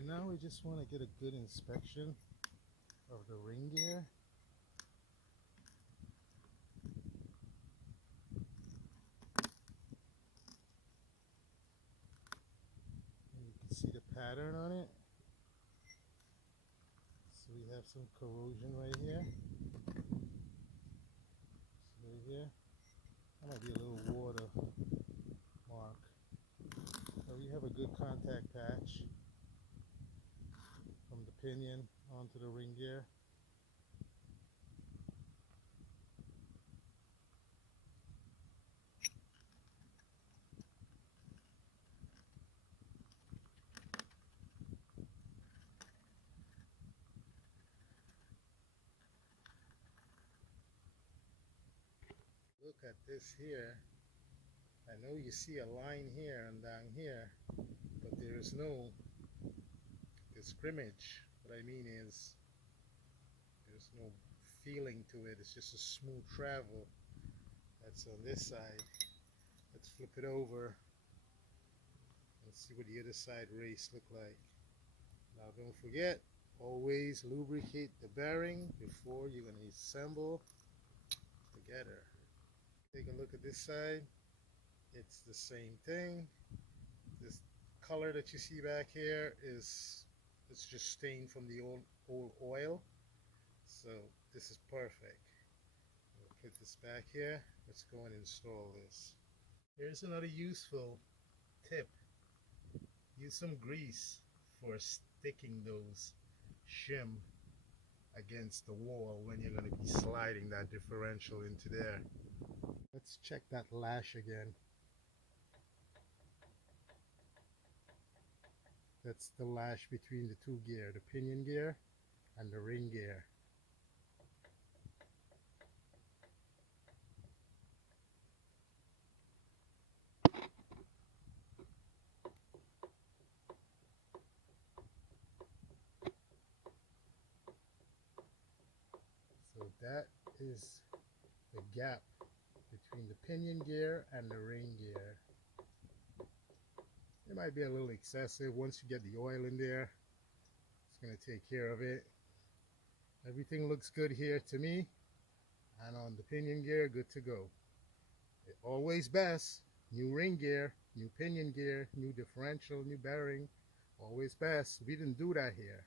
Okay, now we just want to get a good inspection of the ring gear. And you can see the pattern on it. So we have some corrosion right here. So right here. That might be a little water mark. So we have a good contact patch from the pinion onto the ring gear. Look at this here. I know you see a line here and down here, but there is no scrimmage. What I mean is there's no feeling to it. It's just a smooth travel. That's on this side. Let's flip it over and see what the other side race look like. Now don't forget, always lubricate the bearing before you're going to assemble together. Take a look at this side. It's the same thing. This color that you see back here it's just stained from the old oil. So this is perfect. We'll put this back here. Let's go and install this. Here's another useful tip. Use some grease for sticking those shim against the wall when you're going to be sliding that differential into there. Let's check that lash again. That's the lash between the two gear, the pinion gear and the ring gear. So that is the gap between the pinion gear and the ring gear. It might be a little excessive. Once you get the oil in there, it's going to take care of it. Everything looks good here to me, and on the pinion gear, good to go. Always best, new ring gear, new pinion gear, new differential, new bearing, always best. We didn't do that here.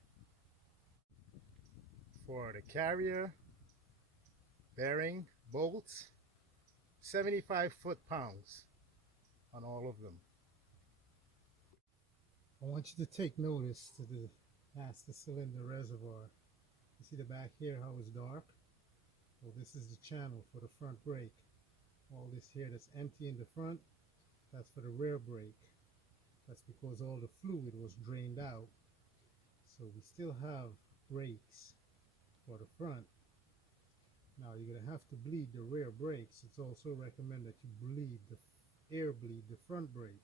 For the carrier bearing bolts, 75 foot-pounds on all of them. I want you to take notice to the master cylinder reservoir. You see the back here, how it's dark? Well, this is the channel for the front brake. All this here that's empty in the front, that's for the rear brake. That's because all the fluid was drained out. So we still have brakes for the front. Now you're going to have to bleed the rear brakes. It's also recommended that you air bleed the front brake.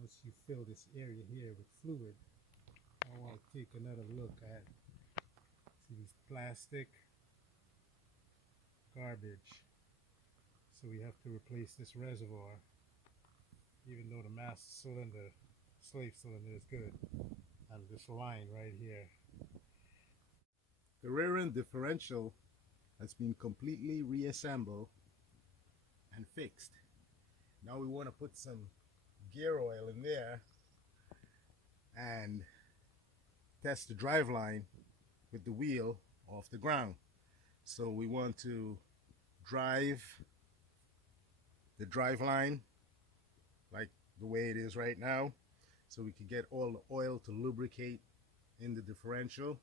Once you fill this area here with fluid, I want to take another look at, see this plastic garbage. So we have to replace this reservoir, even though the master cylinder, slave cylinder is good. And this line right here. The rear end differential has been completely reassembled and fixed. Now we want to put some gear oil in there and test the drive line with the wheel off the ground. So we want to drive the drive line like the way it is right now, so we can get all the oil to lubricate in the differential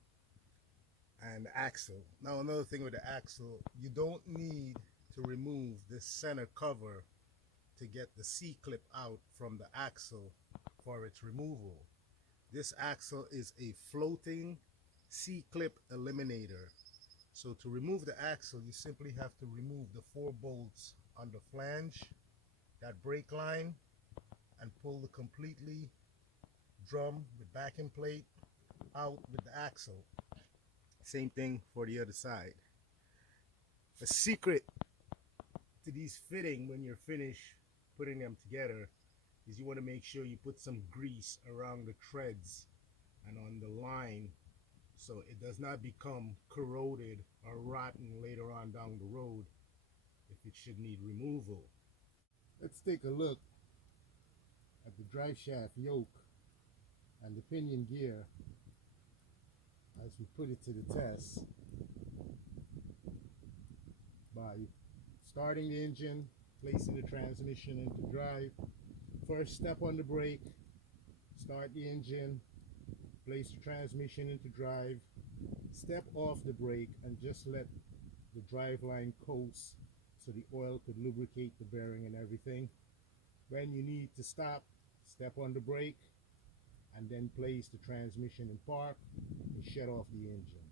and the axle. Now another thing with the axle, you don't need to remove this center cover to get the C-clip out from the axle for its removal. This axle is a floating C-clip eliminator. So to remove the axle, you simply have to remove the 4 bolts on the flange, that brake line, and pull the completely drum with backing plate out with the axle. Same thing for the other side. The secret to these fitting when you're finished putting them together is you want to make sure you put some grease around the treads and on the line so it does not become corroded or rotten later on down the road if it should need removal. Let's take a look at the drive shaft yoke and the pinion gear as we put it to the test by starting the engine, placing the transmission into drive. First, step on the brake, start the engine, place the transmission into drive, step off the brake and just let the drive line coast so the oil could lubricate the bearing and everything. When you need to stop, step on the brake and then place the transmission in park and shut off the engine.